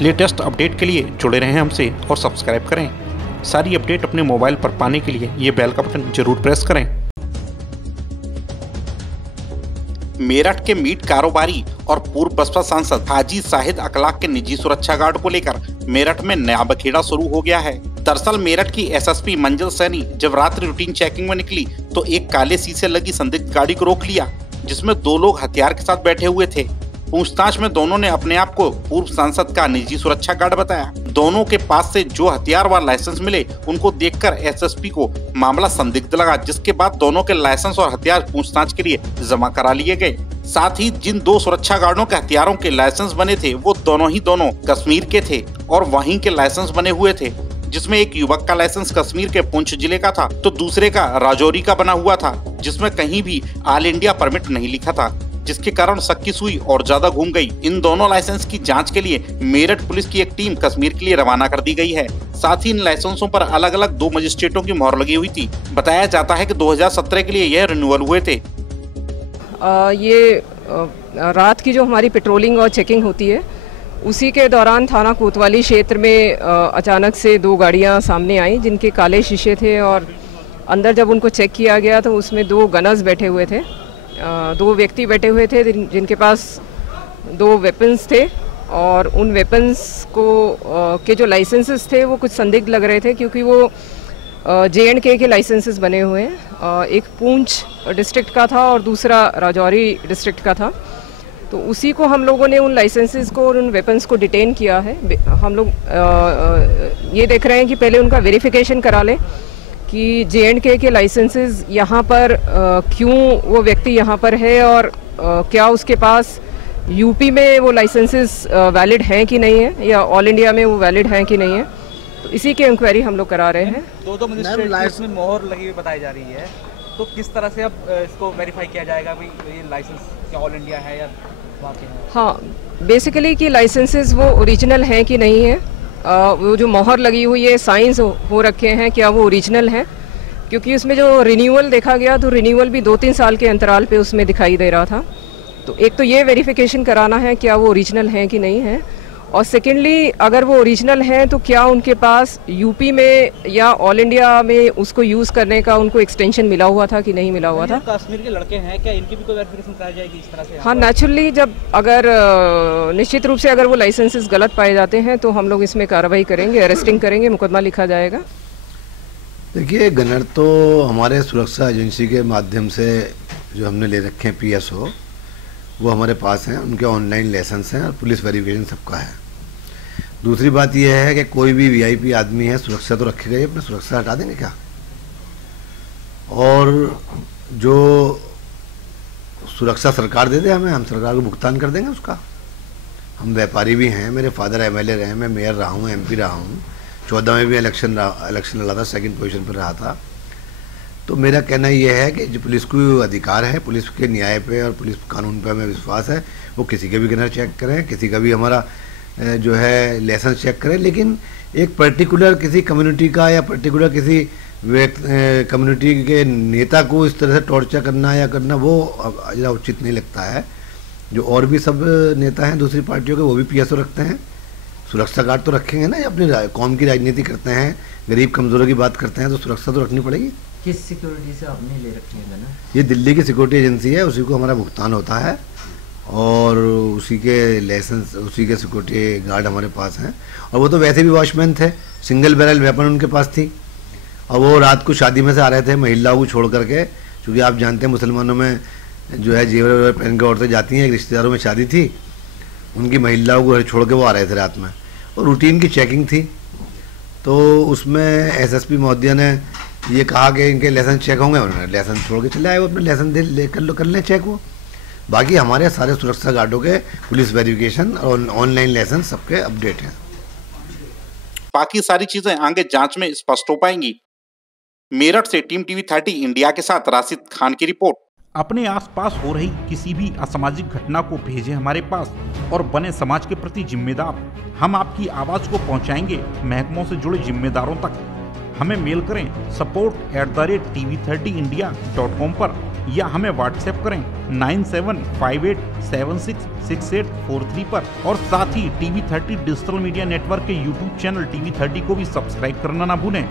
Latest update के लिए जुड़े रहें हमसे और सब्सक्राइब करें। सारी अपडेट अपने मोबाइल पर पाने के लिए ये बेल का बटन जरूर प्रेस करें। मेरठ के मीट कारोबारी और पूर्व बसपा सांसद हाजी शाहिद अखलाक के निजी सुरक्षा गार्ड को लेकर मेरठ में नया बखेड़ा शुरू हो गया है। दरअसल मेरठ की एसएसपी मंजिल सैनी जब रात्रि रूटीन चेकिंग में निकली तो एक काले शीशे लगी संदिग्ध गाड़ी को रोक लिया, जिसमें 2 लोग हथियार के साथ बैठे हुए थे। पूछताछ में दोनों ने अपने आप को पूर्व सांसद का निजी सुरक्षा गार्ड बताया। दोनों के पास से जो हथियार व लाइसेंस मिले उनको देखकर एसएसपी को मामला संदिग्ध लगा, जिसके बाद दोनों के लाइसेंस और हथियार पूछताछ के लिए जमा करा लिए गए। साथ ही जिन 2 सुरक्षा गार्डों के हथियारों के लाइसेंस बने थे वो दोनों कश्मीर के थे और वहीं के लाइसेंस बने हुए थे, जिसमें एक युवक का लाइसेंस कश्मीर के पुंछ जिले का था तो दूसरे का राजौरी का बना हुआ था, जिसमें कहीं भी ऑल इंडिया परमिट नहीं लिखा था, जिसके कारण शक की सुई और ज्यादा घूम गई। इन दोनों लाइसेंस की जांच के लिए मेरठ पुलिस की एक टीम कश्मीर के लिए रवाना कर दी गई है। साथ ही इन लाइसेंसों पर अलग अलग 2 मजिस्ट्रेटों की मोहर लगी हुई थी। बताया जाता है कि 2017 के लिए यह रिन्यूअल हुए थे। रात की जो हमारी पेट्रोलिंग और चेकिंग होती है उसी के दौरान थाना कोतवाली क्षेत्र में अचानक से 2 गाड़ियां सामने आई जिनके काले शीशे थे और अंदर जब उनको चेक किया गया तो उसमें 2 गनर्स बैठे हुए थे, 2 व्यक्ति बैठे हुए थे जिनके पास 2 वेपन्स थे और उन वेपन्स को के जो लाइसेंसेस थे वो कुछ संदिग्ध लग रहे थे, क्योंकि वो J&K के लाइसेंसेस बने हुए हैं। एक पूंछ डिस्ट्रिक्ट का था और दूसरा राजौरी डिस्ट्रिक्ट का था। तो उसी को हम लोगों ने उन लाइसेंसेस को और उन वेपन्स को डिटेन किया है। हम लोग ये देख रहे हैं कि पहले उनका वेरिफिकेशन करा लें कि J&K के लाइसेंसेस यहाँ पर क्यों वो व्यक्ति यहाँ पर है और क्या उसके पास यूपी में वो लाइसेंसेस वैलिड हैं कि नहीं है या ऑल इंडिया में वो वैलिड हैं कि नहीं है। तो इसी की इंक्वायरी हम लोग करा रहे हैं। 2 मजिस्ट्रेट में मोहर लगी हुई बताई जा रही है, तो किस तरह से अब इसको वेरीफाई किया जाएगा भाई ये लाइसेंस क्या ऑल इंडिया है या बाकी है? हाँ, बेसिकली कि लाइसेंसेस वो ओरिजिनल हैं कि नहीं है। वो जो मोहर लगी हुई है साइंस हो रखे हैं, क्या वो ओरिजिनल है, क्योंकि उसमें जो रिन्यूअल देखा गया तो रिन्यूअल भी 2-3 साल के अंतराल पे उसमें दिखाई दे रहा था। तो एक तो ये वेरिफिकेशन कराना है क्या वो ओरिजिनल है कि नहीं है, और सेकेंडली अगर वो ओरिजिनल है तो क्या उनके पास यूपी में या ऑल इंडिया में उसको यूज़ करने का उनको एक्सटेंशन मिला हुआ था कि नहीं मिला हुआ था। कश्मीर के लड़के हैं, क्या इनकी भी कोई वेरिफिकेशन कराई जाएगी इस तरह से? हाँ, नेचुरली जब अगर निश्चित रूप से अगर वो लाइसेंसेस गलत पाए जाते हैं तो हम लोग इसमें कार्रवाई करेंगे, अरेस्टिंग करेंगे, मुकदमा लिखा जाएगा। देखिए, गनर तो हमारे सुरक्षा एजेंसी के माध्यम से जो हमने ले रखे हैं PSO वो हमारे पास हैं, उनके ऑनलाइन लाइसेंस हैं और पुलिस वेरिफिकेशन सबका है। दूसरी बात यह है कि कोई भी VIP आदमी है सुरक्षा तो रखेगा ही, अपनी सुरक्षा हटा देंगे क्या? और जो सुरक्षा सरकार दे दे हमें, हम सरकार को भुगतान कर देंगे उसका। हम व्यापारी भी हैं, मेरे फादर MLA रहे, मैं मेयर रहा हूँ, MP रहा हूँ, 14 में भी इलेक्शन लड़ा था, 2nd पोजीशन पर रहा था। तो मेरा कहना यह है कि जो पुलिस को अधिकार है, पुलिस के न्याय पे और पुलिस कानून पे हमें विश्वास है, वो किसी के भी गनर चेक करें, किसी का भी हमारा जो है लाइसेंस चेक करें, लेकिन एक पर्टिकुलर किसी कम्युनिटी का या पर्टिकुलर किसी कम्युनिटी के नेता को इस तरह से टॉर्चर करना या करना वो ज़रा उचित नहीं लगता है। जो और भी सब नेता हैं दूसरी पार्टियों के, वो भी PSO रखते हैं, सुरक्षा गार्ड तो रखेंगे ना। अपनी कौम की राजनीति करते हैं, गरीब कमज़ोरों की बात करते हैं, तो सुरक्षा तो रखनी पड़ेगी। किस सिक्योरिटी से आपने ले रखे हैं ना? ये दिल्ली की सिक्योरिटी एजेंसी है, उसी को हमारा भुगतान होता है और उसी के लाइसेंस, उसी के सिक्योरिटी गार्ड हमारे पास हैं। और वो तो वैसे भी वॉचमैन थे, सिंगल बैरल वेपन उनके पास थी और वो रात को शादी में से आ रहे थे महिलाओं को छोड़ करके, क्योंकि आप जानते हैं मुसलमानों में जो है जेवर पहन के औरतें जाती हैं। एक रिश्तेदारों में शादी थी, उनकी महिलाओं को छोड़ के वो आ रहे थे रात में और रूटीन की चेकिंग थी। तो उसमें SSP महोदय ने ये कहा कि इनके लाइसेंस चेक होंगे, उन्होंने लाइसेंस छोड़ के चले आए, वो अपने लाइसेंस दे कर लें चेक। वो बाकी हमारे सारे सुरक्षा गार्डों के पुलिस वेरिफिकेशन और ऑनलाइन लाइसेंस सबके अपडेट हैं। बाकी सारी चीजें आगे जांच में स्पष्ट हो पाएंगी। मेरठ से टीम TV 30 इंडिया के साथ राशिद खान की रिपोर्ट। अपने आसपास हो रही किसी भी असामाजिक घटना को भेजें हमारे पास और बने समाज के प्रति जिम्मेदार। हम आपकी आवाज को पहुंचाएंगे महकमों से जुड़े जिम्मेदारों तक। हमें मेल करें support@tv30india.com पर या हमें व्हाट्सएप करें 9758766843 पर और साथ ही TV30 डिजिटल मीडिया नेटवर्क के YouTube चैनल TV30 को भी सब्सक्राइब करना ना भूलें।